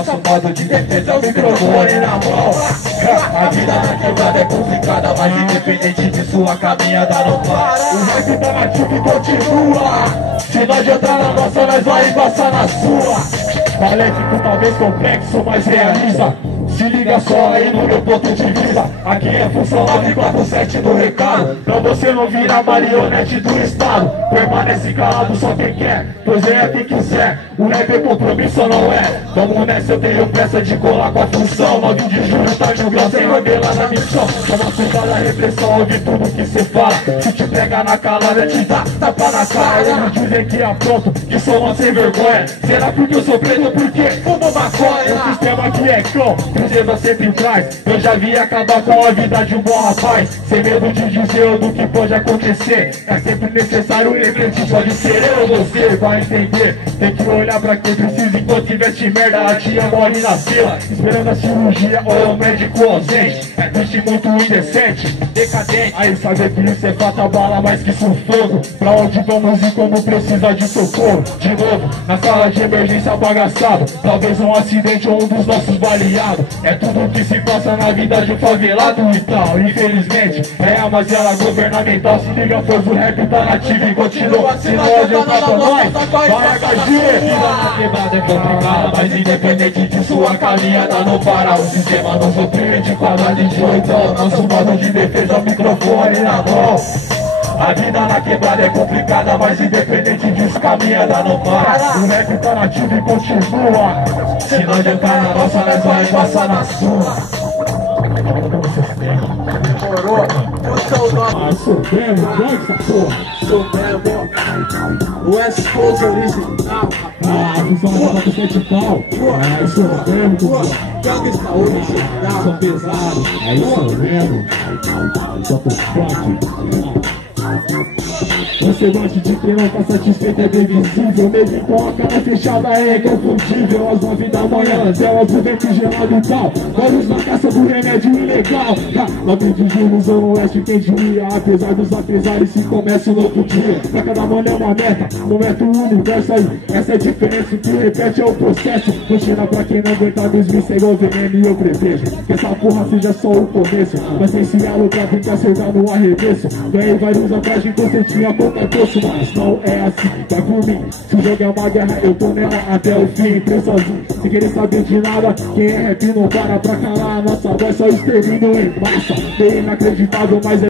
nosso modo de defesa, o microfone na mão. A vida na quebrada é complicada, mas independente disso a caminhada não para. O rap tá nativo e continua. Se não adiantar na nossa, nós vai embaçar na sua. Palético talvez complexo, mas realiza. Se liga só aí no meu ponto de vista. Aqui é função 947 do recado. Pra você não virar marionete do estado. Permanece calado só quem quer, pois é quem quiser. O rap é compromisso ou não é? Vamos nessa, eu tenho pressa de colar com a função. 9 de julho tá no grau sem rodelar na missão. Toma cuidado da repressão, ouve tudo que cê fala. Se te pegar na calada, te dá tapa na cara. Eles dizem que apronto, que sou uma sem vergonha. Será porque eu sou preto ou porque fumo maconha? O sistema aqui é cão, princesa sempre traz. Eu já vi acabar com a vida de um bom rapaz. Sem medo de dizer do que pode acontecer. É sempre necessário lembrete, pode ser eu ou você. Vai entender, tem que olhar pra quem precisa. Enquanto investe merda, a tia mora na fila, esperando a cirurgia ou é o médico ausente. É triste, muito indecente, decadente. Aí saber que isso é fato, bala mais que sufoco. Pra onde vamos e como precisa de socorro. De novo, na sala de emergência bagaçado. Talvez um acidente ou um dos nossos baleados. É tudo que se passa na vida de um favelado e tal. Infelizmente, é a mazela governamental. Se liga, pois o rap tá nativo e continua. Se não adianta pra nós, vai HG. Vida na quebrada é complicada, mas independente disso a caminhada não para. O sistema nos oprime de quadrado de oitão. Nosso modo de defesa, o microfone na mão. A vida na quebrada é complicada, mas independente disso a caminhada não para. O rap tá nativo e continua. Se não adiantar na nossa, nós vai passar na sua. Demorou, eu sou o nome. Sou mesmo, gangsta, porra. Sou mesmo. O West Coast original. Função da bastante pau. Eu sou mesmo, porra. Gangsta original. Sou pesado, é isso mesmo. Só tô forte. Você gosta de quem não tá satisfeito, é previsível. Mesmo com a cara fechada é confundível. Às 9 da manhã, tela pro vento gelado e tal. Olhos na caça do remédio ilegal. 9 de julho, Zona Oeste, quem diria? Apesar dos apesares, se começa um novo dia. Pra cada mano é uma meta, momento o universo aí. Essa é a diferença, o que repete é o processo. Rotina pra quem não aguenta 2000, é igual veneno e eu prevejo que essa porra seja só o começo. Mas tem esse alo pra vir acertar no arremesso. Ganhei vários atrás de você tinha pouca poço, mas não é assim, vai por mim. Se o jogo é uma guerra, eu tô nela até o fim, preso sozinho. Se querer saber de nada, quem é rap não para pra calar a nossa voz, só extermínio em massa. É inacreditável, mas é